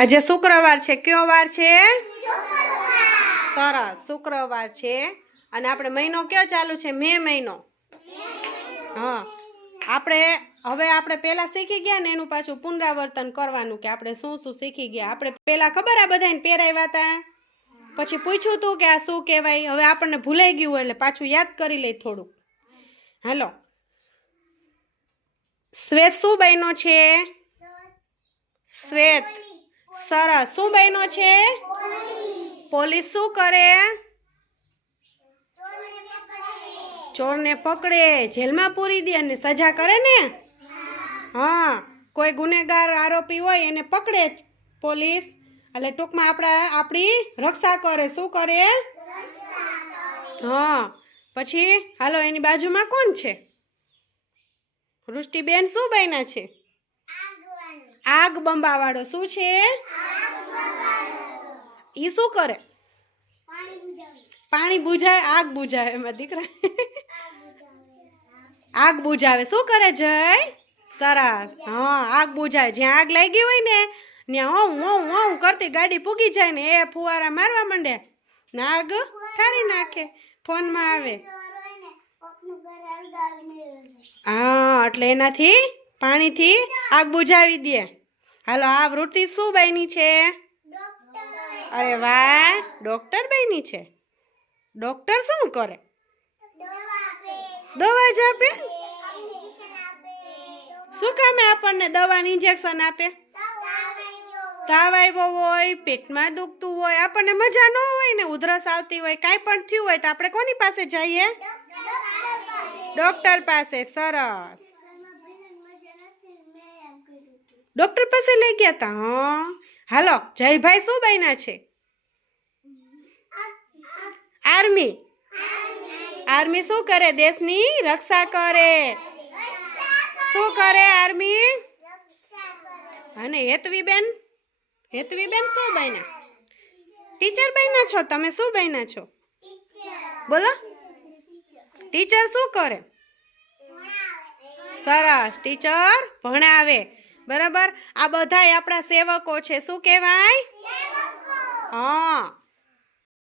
આજે શુક્રવાર છે। કયો વાર છે? સરસ, શુક્રવાર છે। અને આપણે મહિનો કયો ચાલુ છે? મે મહિનો। હા, આપણે પહેલા શીખી ગયા ને એનું પાછું પુનરાવર્તન કરવાનું કે આપણે શું શું શીખી ગયા। આપણે પહેલા ખબર આ બધાને પહેરાવ્યા હતા, પછી પૂછ્યું તું કે આ શું કહેવાય। હવે આપણને ભૂલાઈ ગયું એટલે પાછું યાદ કરી લઈ થોડુંક। હાલો, શ્વેત શું બન્યો છે? શ્વેત, સરસ। શું બન્યો છે? પોલીસ શું કરે? ચોરને પકડે, જેલમાં પૂરી દે અને સજા કરે ને। હા, કોઈ ગુનેગાર આરોપી હોય એને પકડે પોલીસ, એટલે ટૂંકમાં આપણી રક્ષા કરે। શું કરે? હા, પછી હાલો એની બાજુમાં કોણ છે? વૃષ્ટિબેન શું બન્યા છે? આગ બંબાવાળો। શું છે? ઈ શું કરે? પાણી બુઝાવે, આગ બુઝાવે। એમાં દીકરા આગ બુઝાવે। શું કરે જય? સરસ, હા, આગ બુઝાવે। જ્યાં આગ લાગી હોય ને ત્યાં હું કરતી ગાડી પૂગી જાય ને એ ફુવારા મારવા માંડે ને આગ ઠારી નાખે। ફોનમાં આવે, હા, એટલે એનાથી પાણીથી આગ બુઝાવી દે। હાલો, આ વૃત્તિ શું બની છે? અરે વાહ, ડોક્ટર બની છે। ડોક્ટર શું કરે? દવા જ આપે। શું કામે આપણને દવાની ઇન્જેક્શન આપે? તાવ આવ્યો હોય, પેટમાં દુખતું હોય, આપણને મજા ન હોય ને, ઉધરસ આવતી હોય, કાંઈ પણ થયું હોય તો આપણે કોની પાસે જઈએ? ડોક્ટર પાસે। સરસ, ડોક્ટર પાસે લઈ ગયા તા। હા, હાલો, જયભાઈ શું બન્યા છે? આર્મી। આર્મી શું કરે? દેશની રક્ષા કરે। શું કરે આર્મી? અને હેતવીબેન શું બન્યા? ટીચર બન્યા છો તમે? શું બન્યા છો? બોલો, ટીચર શું કરે? સરસ, ટીચર ભણાવે। બરાબર, આ બધાય આપણા સેવકો છે। શું કહેવાય? હા,